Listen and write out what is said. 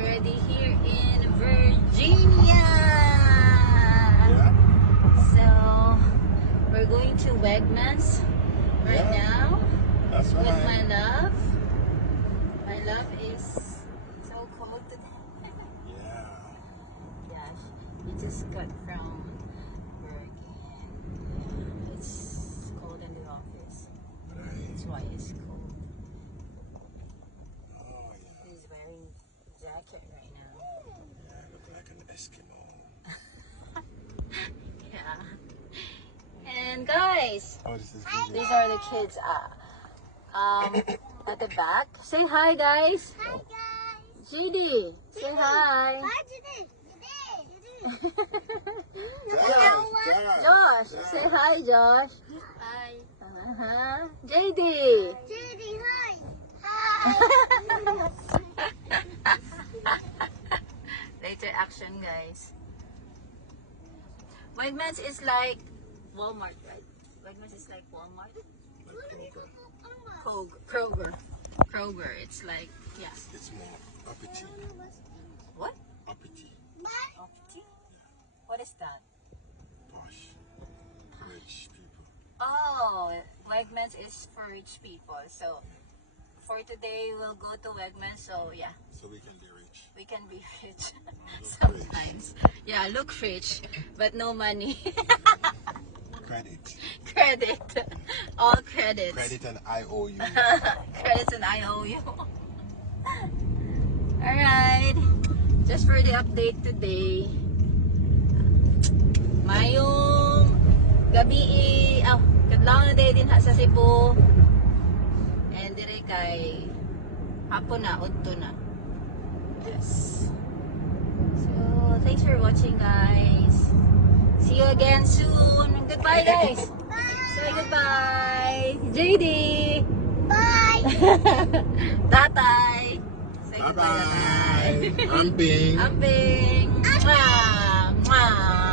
already here in Virginia. Yeah. So we're going to Wegmans right now That's with right. my love. My love is so cold today. Yeah. Gosh, we just got from work and it's cold in the office. That's why it's cold. Oh, yeah. He's wearing a jacket right now. Yeah, I look like an Eskimo. Yeah. And guys, Oh, this is good. these are the kids at the back. Say hi, guys. Hi guys. GD, say hi. Hi today. Josh, say hi, Josh. Hi. JD. Judy, hi. Hi. Later action, guys. Wegmans is like Walmart, right? Wegmans is like Walmart. Kroger. It's like, yeah. It's more uppity. What? Uppity. Uppity? What is that? Posh. Rich people. Oh, Wegmans is for rich people. So for today, we'll go to Wegmans. So yeah, So we can be rich. we can be rich Look rich. sometimes. Yeah, look rich, but no money. Credit. Credit. All credits. Credit and IOU. Credits and IOU. Alright. Just for the update today. Mayong gabi kadlaw na day din ha sa Cebu. And dire kay hapon na, udto na. Yes. So, thanks for watching, guys. See you again soon. Goodbye, guys. Say goodbye. JD. Bye. Tatay. Say goodbye, Bye-bye. Tatay. Amping. Amping. Mwah. Mwah.